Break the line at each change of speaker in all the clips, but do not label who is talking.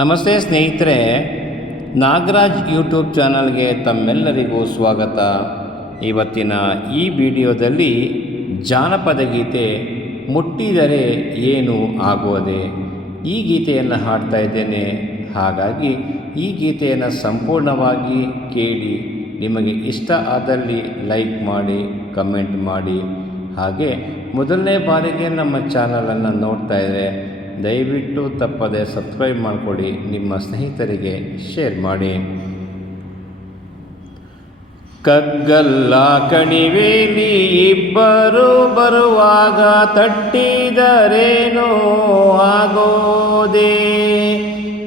ನಮಸ್ತೆ ಸ್ನೇಹಿತರೆ, ನಾಗರಾಜ್ ಯೂಟ್ಯೂಬ್ ಚಾನಲ್ಗೆ ತಮ್ಮೆಲ್ಲರಿಗೂ ಸ್ವಾಗತ. ಇವತ್ತಿನ ಈ ವಿಡಿಯೋದಲ್ಲಿ ಜಾನಪದ ಗೀತೆ ಮುಟ್ಟಿದರೆ ಏನು ಆಗೋದೆ? ಈ ಗೀತೆಯನ್ನು ಹಾಡ್ತಾ ಇದ್ದೇನೆ. ಹಾಗಾಗಿ ಈ ಗೀತೆಯನ್ನು ಸಂಪೂರ್ಣವಾಗಿ ಕೇಳಿ, ನಿಮಗೆ ಇಷ್ಟ ಆದಲ್ಲಿ ಲೈಕ್ ಮಾಡಿ, ಕಮೆಂಟ್ ಮಾಡಿ. ಹಾಗೆ ಮೊದಲನೇ ಬಾರಿಗೆ ನಮ್ಮ ಚಾನಲನ್ನು ನೋಡ್ತಾ ಇದ್ದರೆ ದಯವಿಟ್ಟು ತಪ್ಪದೆ ಸಬ್ಸ್ಕ್ರೈಬ್ ಮಾಡಿಕೊಡಿ ನಿಮ್ಮ ಸ್ನೇಹಿತರಿಗೆ ಶೇರ್ ಮಾಡಿ. ಕಗ್ಗಲ್ಲ ಕಣಿವೇಲಿ ಇಬ್ಬರು ಬರುವಾಗ ತಟ್ಟಿದರೇನೋ ಆಗೋದೆ?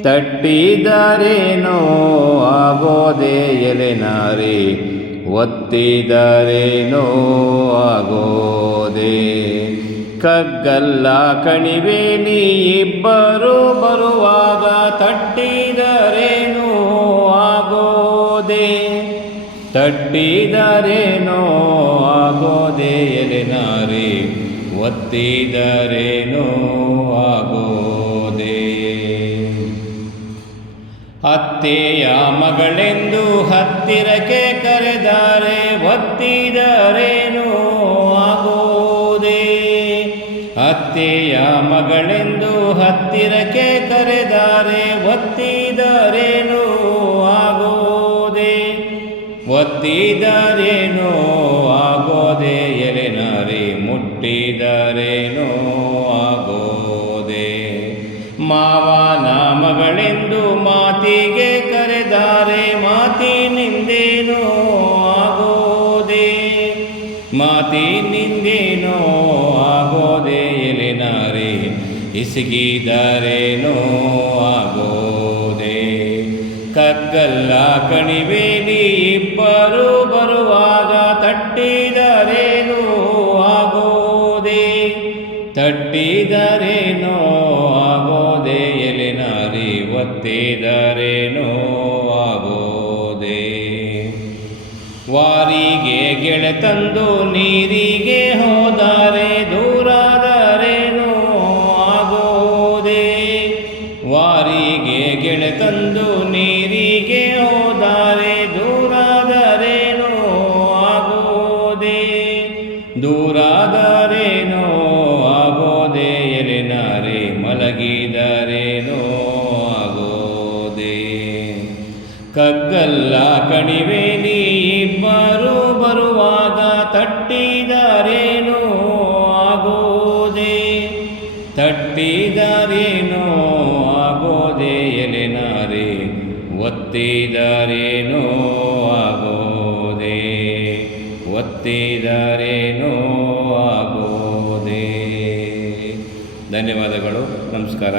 ತಟ್ಟಿದರೇನೋ ಆಗೋದೆ ಎಲೆನಾರಿ ಒತ್ತಿದರೇನೋ ಆಗೋದೆ? ಕಗ್ಗಲ್ಲ ಕಣಿವೆಲಿ ಇಬ್ಬರು ಬರುವಾಗ ತಟ್ಟಿದರೇನೂ ಆಗೋದೆ? ತಟ್ಟಿದರೇನೋ ಆಗೋದೆ ಎಲೆನಾರಿ ಒತ್ತಿದರೇನೋ ಆಗೋದೆ? ಅತ್ತೆಯ ಮಗಳೆಂದು ಹತ್ತಿರಕ್ಕೆ ಕರೆದಾರೆ, ಒತ್ತಿದರೇನೋ ಅತ್ತೆಯ ಮಗಳೆಂದು ಹತ್ತಿರಕ್ಕೆ ಕರೆದಾರೆ, ಒತ್ತಿದರೇನೋ ಆಗೋದೆ? ಒತ್ತಿದರೇನೋ ಆಗೋದೆ? ಎಲೆನರಿ ಮುಟ್ಟಿದರೇನೋ ಆಗೋದೆ? ಮಾವನ ಮಗಳೆಂದು ಮಾತಿಗೆ ಕರೆದಾರೆ, ಮಾತಿನಿಂದೇನೋ ಆಗೋದೆ? ಮಾತಿನಿಂದೇನೋ ಇಸಗಿದರೇನೋ ಆಗೋದೆ. ಕಗ್ಗಲ್ಲ ಕಣಿವೇಲಿ ಇಬ್ಬರು ಬರುವಾಗ ತಟ್ಟಿದರೇನೋ ಆಗೋದೆ. ತಟ್ಟಿದರೇನೋ ಆಗೋದೆ ಎಲೆನಾರಿ ಒತ್ತಿದರೇನೋ ಆಗೋದೆ. ವಾರಿಗೆ ಗೆಳೆತಂದು ನೀರಿಗೆ ಹೋದರೆ ಎಲೆನಾರೆ ಮಲಗಿದರೇನೋ ಆಗೋದೆ. ಕಗ್ಗಲ್ಲ ಕಣಿವೆ ನೀರು ಬರುವಾಗ ತಟ್ಟಿದರೇನೋ ಆಗೋದೆ. ತಟ್ಟಿದರೇನೋ ಆಗೋದೆ ಎಲೆನಾರೆ ಒತ್ತಿದರೇನೋ ಧನ್ಯವಾದಗಳು ನಮಸ್ಕಾರ